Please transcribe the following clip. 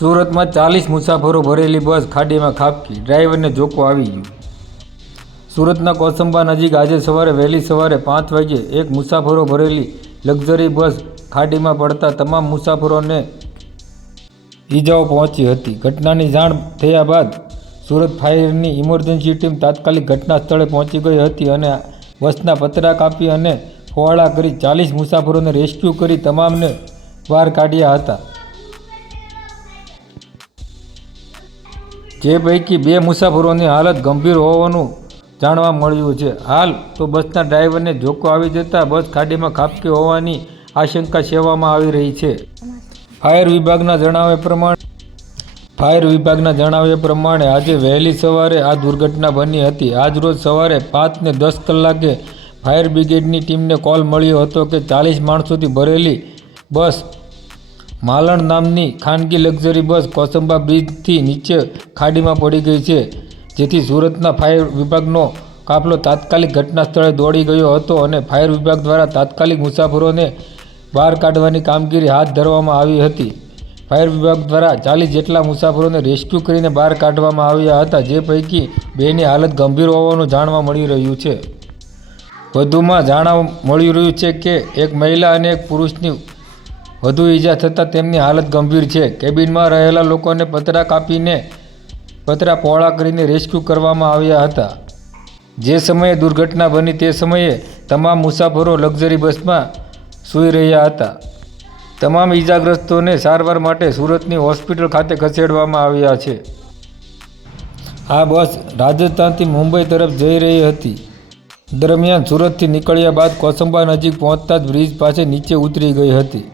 સુરતમાં ચાલીસ મુસાફરો ભરેલી બસ ખાડીમાં ખાબકી. ડ્રાઈવરને જોકો આવી ગયું. સુરતના કોસંબા નજીક આજે સવારે વહેલી સવારે પાંચ વાગ્યે એક મુસાફરો ભરેલી લક્ઝરી બસ ખાડીમાં પડતા તમામ મુસાફરોને ઈજાઓ પહોંચી હતી. ઘટનાની જાણ થયા બાદ સુરત ફાયરની ઇમરજન્સી ટીમ તાત્કાલિક ઘટના સ્થળે પહોંચી ગઈ હતી અને બસના પતરા કાપી અને ફોવાળા કરી ચાલીસ મુસાફરોને રેસ્ક્યુ કરી તમામને બહાર કાઢ્યા હતા. જે પૈકી બે મુસાફરોની હાલત ગંભીર હોવાનું જાણવા મળ્યું છે. હાલ તો બસના ડ્રાઈવરને જોકો આવી જતાં બસ ખાડીમાં ખાબકી હોવાની આશંકા સેવામાં આવી રહી છે. ફાયર વિભાગના જણાવ્યા પ્રમાણે ફાયર વિભાગના જણાવ્યા પ્રમાણે આજે વહેલી સવારે આ દુર્ઘટના બની હતી. આજ રોજ સવારે પાંચ ને દસ કલાકે ફાયર બ્રિગેડની ટીમને કોલ મળ્યો હતો કે ચાલીસ માણસોથી ભરેલી બસ માલણ નામની ખાનગી લક્ઝરી બસ કોસંબા બ્રિજથી નીચે ખાડીમાં પડી ગઈ છે, જેથી સુરતના ફાયર વિભાગનો કાફલો તાત્કાલિક ઘટના સ્થળે દોડી ગયો હતો અને ફાયર વિભાગ દ્વારા તાત્કાલિક મુસાફરોને બહાર કાઢવાની કામગીરી હાથ ધરવામાં આવી હતી. ફાયર વિભાગ દ્વારા ચાલીસ જેટલા મુસાફરોને રેસ્ક્યુ કરીને બહાર કાઢવામાં આવ્યા હતા, જે પૈકી બેની હાલત ગંભીર હોવાનું જાણવા મળી રહ્યું છે. વધુમાં જાણવા મળી રહ્યું છે કે એક મહિલા અને એક પુરુષની વધુ ઈજા થતાં તેમની હાલત ગંભીર છે. કેબિનમાં રહેલા લોકોને પતરા કાપીને પતરા પહોળા કરીને રેસ્ક્યુ કરવામાં આવ્યા હતા. જે સમયે દુર્ઘટના બની તે સમયે તમામ મુસાફરો લક્ઝરી બસમાં સૂઈ રહ્યા હતા. તમામ ઈજાગ્રસ્તોને સારવાર માટે સુરતની હોસ્પિટલ ખાતે ખસેડવામાં આવ્યા છે. આ બસ રાજસ્થાનથી મુંબઈ તરફ જઈ રહી હતી. દરમિયાન સુરતથી નીકળ્યા બાદ કોસંબા નજીક પહોંચતા જ બ્રિજ પાસે નીચે ઉતરી ગઈ હતી.